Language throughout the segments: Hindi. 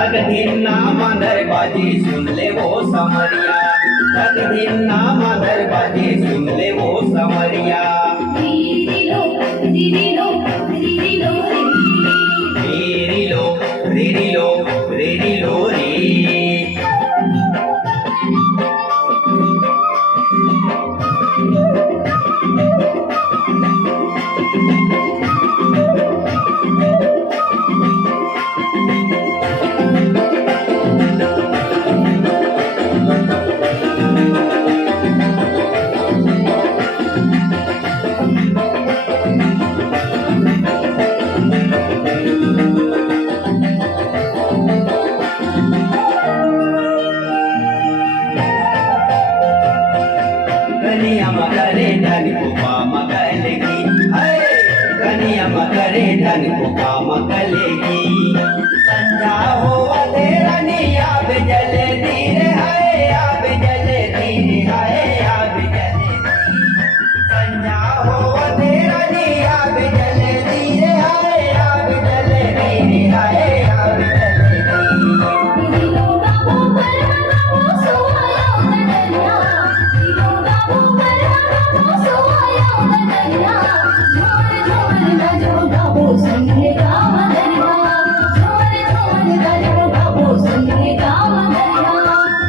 तकदीना मादर बाजी सुन ले वो समरिया, तकदीना मादर बाजी सुन ले वो समरिया। रीरी लो रीरी लो रीरी लो रीरी लो रीरी लो रीरी लो री। कनिया मकरे धन को काम कलेगी, कनिया मकरे धन को काम कलेगी। संजा हो अंधेरा नी आग जले धीरे हाय, आग जले धीरे हाय, आग जले धीरे। संजा हो अंधेरा नी आग जले धीरे हाय, आग जले धीरे हाय, आग जले धीरे। दिलो गाबो परवाना सोया नदरिया, दिलो गाबो परवाना सोया नदरिया। झोर झोर बजो गाबो सुन ले गाम दरिया, झोर झोर बजो गाबो सुन ले गाम दरिया।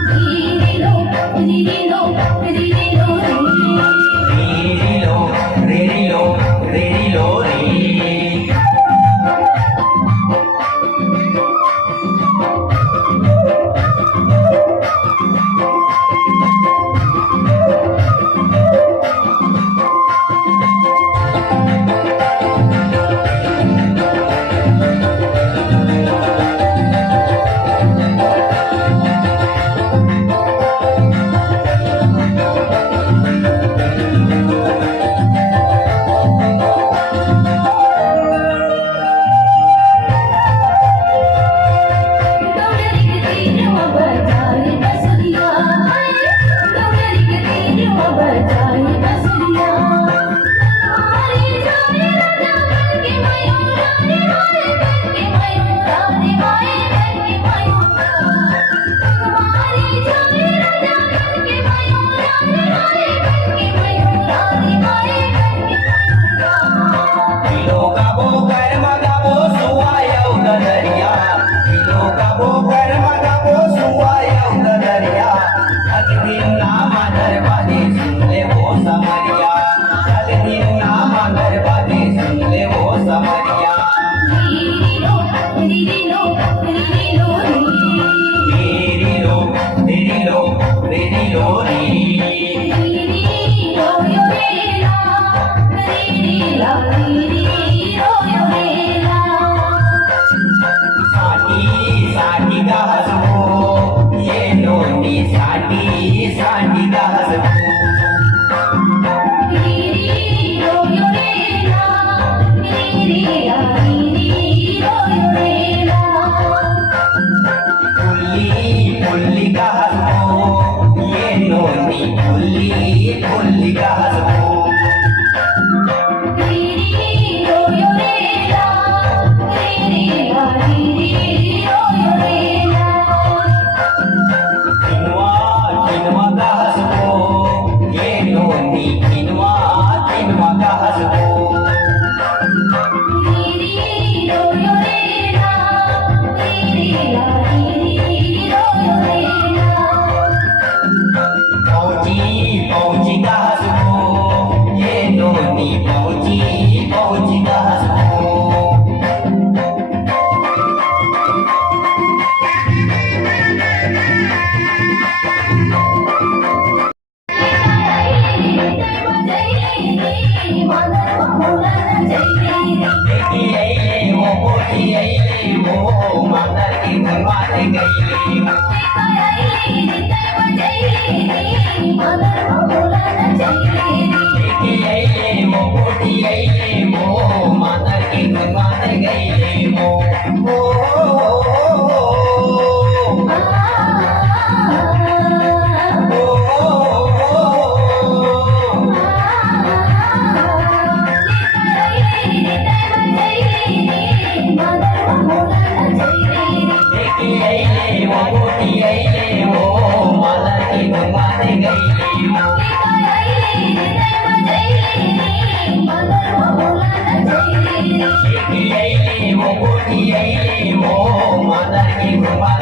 रीरी लो रीरी लो रीरी लो रीरी लो रीरी लो रीरी लो री। वो गोटी आईले हो मला की घुमाने गईले हो शेकी आईले वो गोटी आईले हो मला की घुमाने